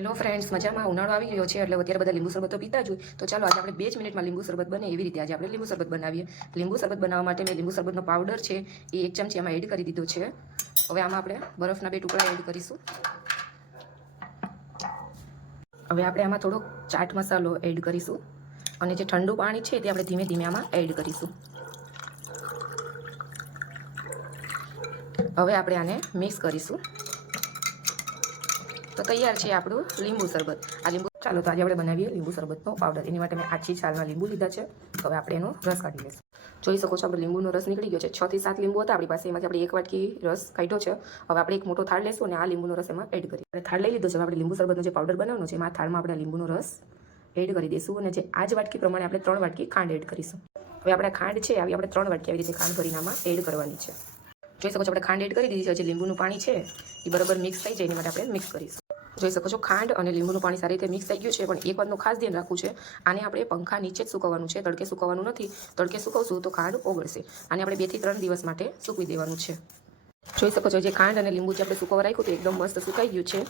Hello friends, મજામાં? ઉનાળો આવી ગયો છે એટલે અત્યારે બધા લીંબુ શરબત તો પીતા જ હોય. તો ચાલો આજે આપણે 2 જ મિનિટમાં લીંબુ શરબત બને એવી રીતે આજે આપણે લીંબુ શરબત બનાવીએ. લીંબુ શરબત બનાવવા માટે મેં લીંબુ શરબતનો પાવડર છે એ 1 ચમચી આમાં એડ કરી દીધો છે. હવે આમાં આપણે બરફના 2 ટુકડા એડ કરીશું. હવે આપણે આમાં થોડો ચાટ મસાલો એડ કરીશું અને જે ઠંડુ પાણી છે તે આપણે ધીમે ધીમે આમાં એડ કરીશું. હવે આપણે આને મિક્સ કરીશું. તો તૈયાર છે આપણું લીંબુ શરબત. આ લીંબુ ચાલો તો આજે આપણે બનાવીએ લીંબુ શરબતનો પાવડર. એની માટે મેં આછી છાલના લીંબુ લીધા છે. હવે આપણે એનો રસ કાઢી લઈશું. જોઈ શકો છો આપણે લીંબુનો રસ નીકળી ગયો છે. 6 થી 7 લીંબુ હતા આપણી પાસે, એમાંથી આપણે 1 વાટકી રસ કાઢ્યો છે. હવે આપણે એક મોટો થાળ લઈશું અને આ લીંબુનો રસ એમાં એડ કરીએ. આપણે થાળ લઈ લીધો છે. હવે આપણે લીંબુ શરબતનો જે પાવડર બનાવવાનો છે એમાં થાળમાં આપણે લીંબુનો રસ એડ કરી દઈશું અને જે આ જ વાટકી પ્રમાણે આપણે 3 વાટકી ખાંડ એડ કરીશું. હવે આપણે ખાંડ છે આવી આપણે 3 વાટકી આવી રીતે ખાંડ ભરીને આમાં એડ કરવાની છે. જોઈ શકો છો આપણે ખાંડ એડ કરી દીધી છે. જે લીંબુનું પાણી છે એ બરાબર મિક્સ થઈ જાય એની માટે આપણે મિક્સ કરીશું. જોઈ શકો છો ખાંડ અને લીંબુનું પાણી સારી રીતે મિક્સ થઈ ગયું છે. પણ એક વાતનું ખાસ ધ્યાન રાખવું છે, આને આપણે પંખા નીચે જ સૂકવવાનું છે, તડકે સૂકવવાનું નથી. તડકે સૂકવશું તો ખાંડ ઓગળશે. આને આપણે 2 થી 3 દિવસ માટે સૂકવી દેવાનું છે. જોઈ શકો છો જે ખાંડ અને લીંબુ જે આપણે સૂકવવા રાખ્યું તો એકદમ મસ્ત સુકાઈ ગયું છે.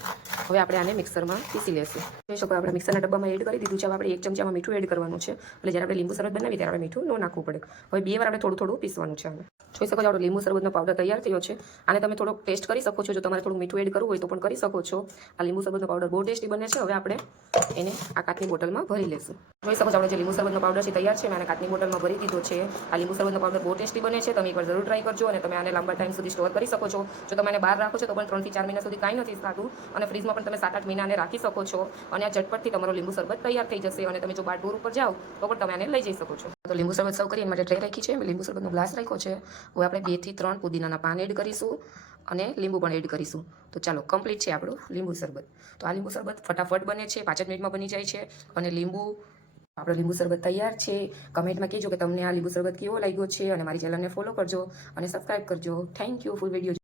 હવે આપણે આને મિક્સરમાં પીસી લેશું. જોઈ શકો આપણે મિક્સરના ડબ્બામાં એડ કરી દીધું છે. હવે આપણે 1 ચમચી આમાં મીઠું એડ કરવાનું છે. એટલે જ્યારે આપણે લીંબુ શરબત બનાવીએ ત્યારે આપણે મીઠું ન નાખવું પડે. હવે 2 વાર આપણે થોડું થોડું પીસવાનું છે. આને જોઈ શકો છો આપણો લીંબુ શરબતનો પાવડર તૈયાર થયો છે. આને તમે થોડોક ટેસ્ટ કરી શકો છો. જો તમારે થોડું મીઠું એડ કરવું હોય તો પણ કરી શકો છો. આ લીંબુ શરબતનો પાવડર બહુ ટેસ્ટી બને છે. હવે આપણે એને આ કાચની બોટલમાં ભરી લેશું. જોઈ શકો છો આપણે જે લીંબુ શરબતનો પાવડર છે તૈયાર છે. મેં આને કાચની બોટલમાં ભરી દીધો છે. આ લીંબુ શરબતનો પાવડર બહુ ટેસ્ટી બને છે. તમે એકવાર જરૂર ટ્રાય કરજો અને તમે આને લાંબા ટાઈમ સુધી સ્ટોર કરી શકો છો. જો તમે આને બહાર રાખો છો તો પણ 3 થી 4 મહિના સુધી કાંઈ નથી થતું અને ફ્રીજમાં પણ તમે 7-8 મહિનાને રાખી શકો છો. અને આ ઝટપટથી તમારો લીંબુ શરબત તૈયાર થઈ જશે અને તમે જો બહાર ટૂર ઉપર જાઓ તો પણ તમે આને લઈ જઈ શકો છો. તો લીંબુ શરબત સર્વ કરી માટે ટ્રે રાખી છે. લીંબુ શરબતનો ગ્લાસ રાખ્યો છે. હવે આપણે 2 થી 3 પુદીનાના પાન એડ કરીશું અને લીંબુ પણ એડ કરીશું. તો ચાલો કમ્પ્લીટ છે આપણું લીંબુ શરબત. તો આ લીંબુ શરબત ફટાફટ બને છે, 5 જ મિનિટમાં બની જાય છે. અને આપણો લીંબુ શરબત તૈયાર છે. કમેન્ટમાં કહેજો કે તમને આ લીંબુ શરબત કેવો લાગ્યો છે અને મારી ચેનલને ફોલો કરજો અને સબસ્ક્રાઈબ કરજો. Thank you. Full video